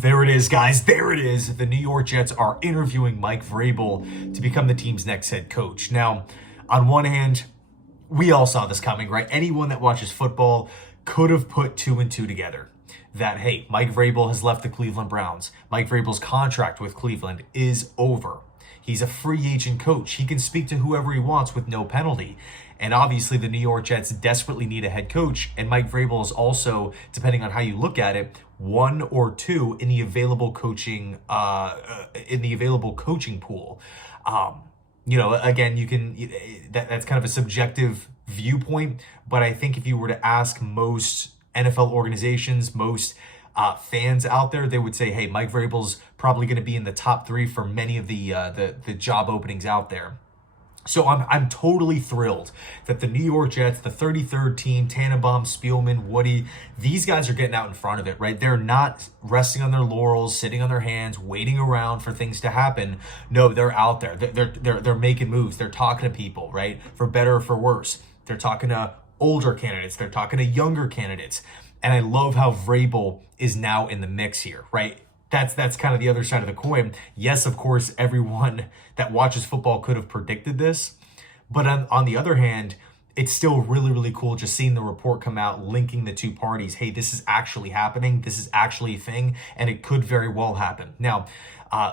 There it is, guys. There it is. The New York Jets are interviewing Mike Vrabel to become the team's next head coach. Now, on one hand, we all saw this coming, right? Anyone that watches football could have put two and two together. That, hey, Mike Vrabel has left the Cleveland Browns. Mike Vrabel's contract with Cleveland is over. He's a free agent coach. He can speak to whoever he wants with no penalty. And obviously, the New York Jets desperately need a head coach. And Mike Vrabel is also, depending on how you look at it, one or two in the available coaching pool. Again, you can that's kind of a subjective viewpoint. But I think if you were to ask most NFL organizations, most fans out there, they would say, hey, Mike Vrabel's probably going to be in the top three for many of the job openings out there. So I'm totally thrilled that the New York Jets, the 33rd team, Tannenbaum, Spielman, Woody, these guys are getting out in front of it, right? They're not resting on their laurels, sitting on their hands, waiting around for things to happen. No, they're out there. They're making moves. They're talking to people, right? For better or for worse. They're talking to older candidates. They're talking to younger candidates. And I love how Vrabel is now in the mix here, right? That's kind of the other side of the coin. Yes, of course, everyone that watches football could have predicted this. But on the other hand, it's still really, really cool just seeing the report come out linking the two parties. Hey, this is actually happening. This is actually a thing, and it could very well happen. Now,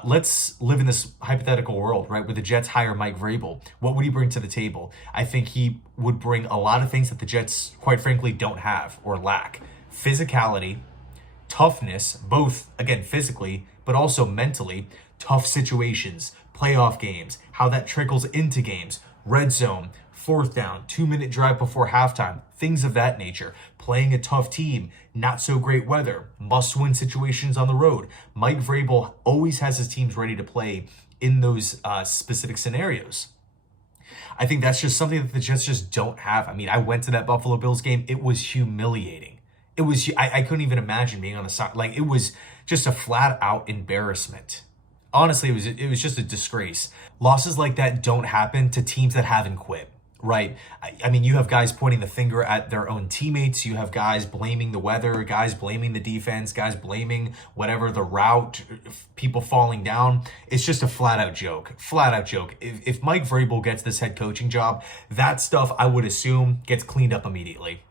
let's live in this hypothetical world, right? With the Jets hire Mike Vrabel, what would he bring to the table? I think he would bring a lot of things that the Jets, quite frankly, don't have or lack. Physicality, toughness, both, again, physically, but also mentally, tough situations, playoff games, how that trickles into games, red zone, fourth down, 2-minute drive before halftime, things of that nature, playing a tough team, not so great weather, must-win situations on the road. Mike Vrabel always has his teams ready to play in those specific scenarios. I think that's just something that the Jets just don't have. I mean, I went to that Buffalo Bills game. It was humiliating. It was, I couldn't even imagine being on the side. Like, it was just a flat out embarrassment. Honestly, it was just a disgrace. Losses like that don't happen to teams that haven't quit, right? I mean, you have guys pointing the finger at their own teammates. You have guys blaming the weather, guys blaming the defense, guys blaming whatever, the route, people falling down. It's just a flat out joke. If Mike Vrabel gets this head coaching job, that stuff, I would assume, gets cleaned up immediately.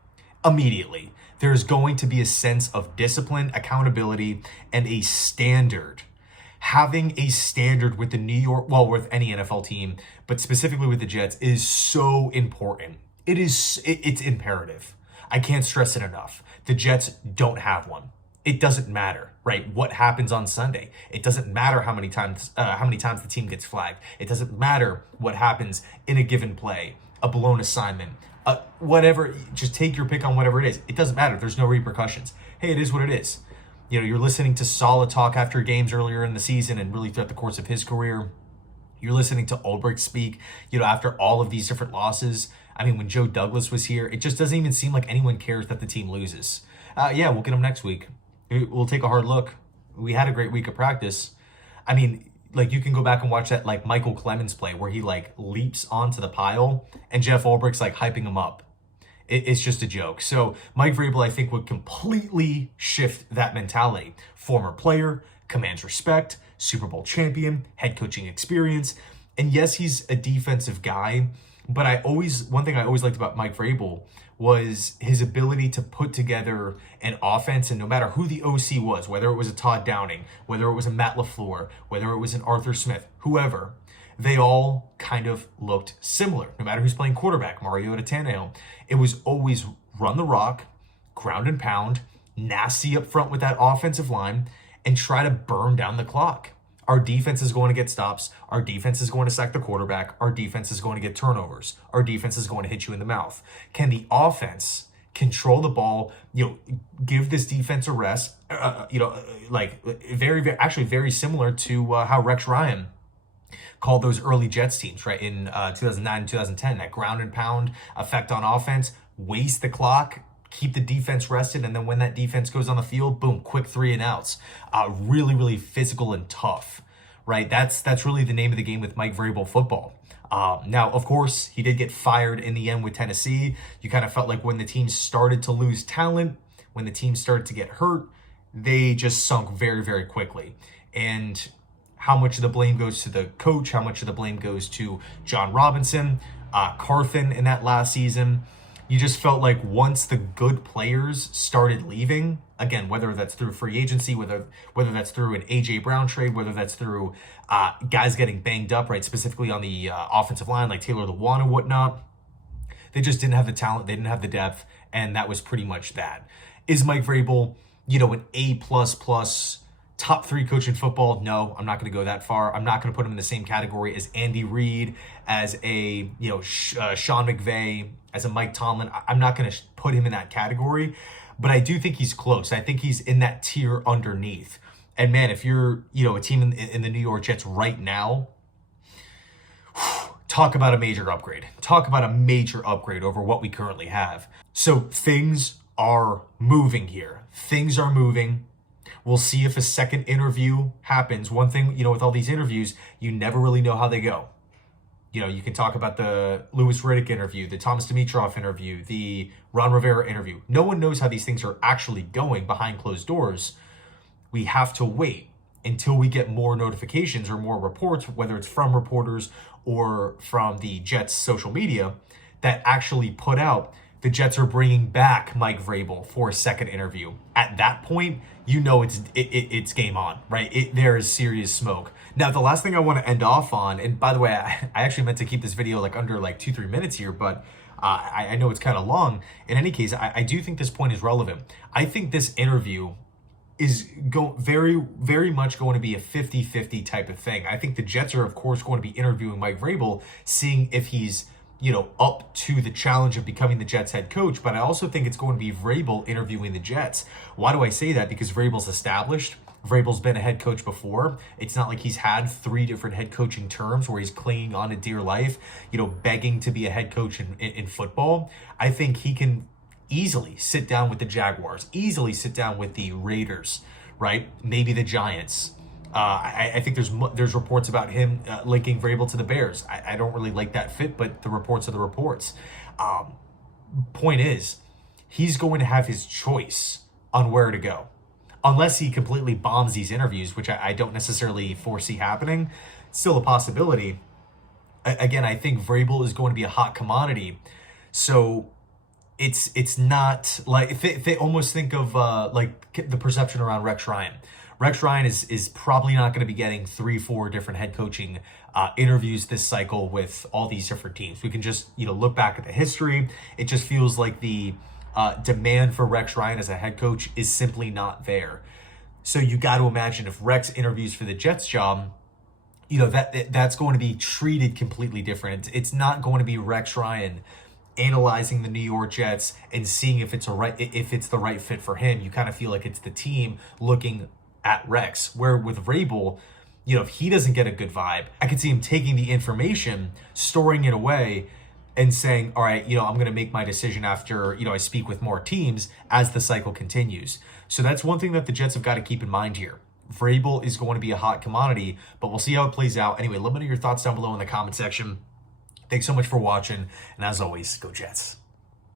There's going to be a sense of discipline, accountability, and a standard. Having a standard with with any NFL team, but specifically with the Jets, is so important. It's imperative. I can't stress it enough. The Jets don't have one. It doesn't matter, right? What happens on Sunday? It doesn't matter how many times the team gets flagged. It doesn't matter what happens in a given play, a blown assignment, whatever. Just take your pick on whatever it is. It doesn't matter. There's no repercussions. Hey, it is what it is. You know, you're listening to Saleh talk after games earlier in the season and really throughout the course of his career. You're listening to Ulbrich speak, after all of these different losses. I mean, when Joe Douglas was here, it just doesn't even seem like anyone cares that the team loses. We'll get them next week. We'll take a hard look. We had a great week of practice. I mean, you can go back and watch that, Michael Clemens play where he, leaps onto the pile and Jeff Ulbricht's, hyping him up. It's just a joke. So Mike Vrabel, I think, would completely shift that mentality. Former player, commands respect, Super Bowl champion, head coaching experience. And yes, he's a defensive guy, but one thing I always liked about Mike Vrabel was his ability to put together an offense, and no matter who the OC was, whether it was a Todd Downing, whether it was a Matt LaFleur, whether it was an Arthur Smith, whoever, they all kind of looked similar. No matter who's playing quarterback, Mariota, Tannehill, it was always run the rock, ground and pound, nasty up front with that offensive line, and try to burn down the clock. Our defense is going to get stops. Our defense is going to sack the quarterback. Our defense is going to get turnovers. Our defense is going to hit you in the mouth. Can the offense control the ball, give this defense a rest, very similar to how Rex Ryan called those early Jets teams, right, in 2009 and 2010, that ground and pound effect on offense, waste the clock, keep the defense rested, and then when that defense goes on the field, boom, quick 3 and outs. Really, really physical and tough, right? That's really the name of the game with Mike Vrabel football. Now, of course, he did get fired in the end with Tennessee. You kind of felt like when the team started to lose talent, when the team started to get hurt, they just sunk very, very quickly. And how much of the blame goes to the coach, how much of the blame goes to John Robinson, Carthen in that last season. You just felt like once the good players started leaving, again, whether that's through free agency, whether that's through an AJ Brown trade, whether that's through guys getting banged up, right, specifically on the offensive line, like Taylor Lewan and whatnot, they just didn't have the talent, they didn't have the depth, and that was pretty much that. Is Mike Vrabel, an A++ top 3 coach in football? No, I'm not going to go that far. I'm not going to put him in the same category as Andy Reid, as a Sean McVay, as a Mike Tomlin. I'm not going to put him in that category, but I do think he's close. I think he's in that tier underneath. And man, if you're a team in the New York Jets right now, talk about a major upgrade. Talk about a major upgrade over what we currently have. So things are moving here. Things are moving. We'll see if a second interview happens. One thing, with all these interviews, you never really know how they go. You can talk about the Louis Riddick interview, the Thomas Dimitroff interview, the Ron Rivera interview. No one knows how these things are actually going behind closed doors. We have to wait until we get more notifications or more reports, whether it's from reporters or from the Jets' social media, that actually put out the Jets are bringing back Mike Vrabel for a second interview. At that point, it's game on, right? There is serious smoke. Now, the last thing I want to end off on, and by the way, I actually meant to keep this video under 2-3 minutes here, but I know it's kind of long. In any case, I do think this point is relevant. I think this interview is very, very much going to be a 50-50 type of thing. I think the Jets are, of course, going to be interviewing Mike Vrabel, seeing if he's up to the challenge of becoming the Jets head coach. But I also think it's going to be Vrabel interviewing the Jets. Why do I say that? Because Vrabel's established. Vrabel's been a head coach before. It's not like he's had 3 different head coaching terms where he's clinging on to dear life, begging to be a head coach in football. I think he can easily sit down with the Jaguars, easily sit down with the Raiders, right? Maybe the Giants. I think there's reports about him linking Vrabel to the Bears. I don't really like that fit, but the reports are the reports. Point is, he's going to have his choice on where to go. Unless he completely bombs these interviews, which I don't necessarily foresee happening. It's still a possibility. Again, I think Vrabel is going to be a hot commodity. So it's not like they almost think of the perception around Rex Ryan. Rex Ryan is probably not going to be getting 3-4 different head coaching interviews this cycle with all these different teams. We can just look back at the history. It just feels like the demand for Rex Ryan as a head coach is simply not there. So you got to imagine if Rex interviews for the Jets job, that's going to be treated completely different. It's not going to be Rex Ryan analyzing the New York Jets and seeing if it's the right fit for him. You kind of feel like it's the team looking at Rex, where with Vrabel, if he doesn't get a good vibe, I could see him taking the information, storing it away, and saying, all right, I'm going to make my decision after, I speak with more teams as the cycle continues. So that's one thing that the Jets have got to keep in mind here. Vrabel is going to be a hot commodity, but we'll see how it plays out. Anyway, let me know your thoughts down below in the comment section. Thanks so much for watching, and as always, go Jets.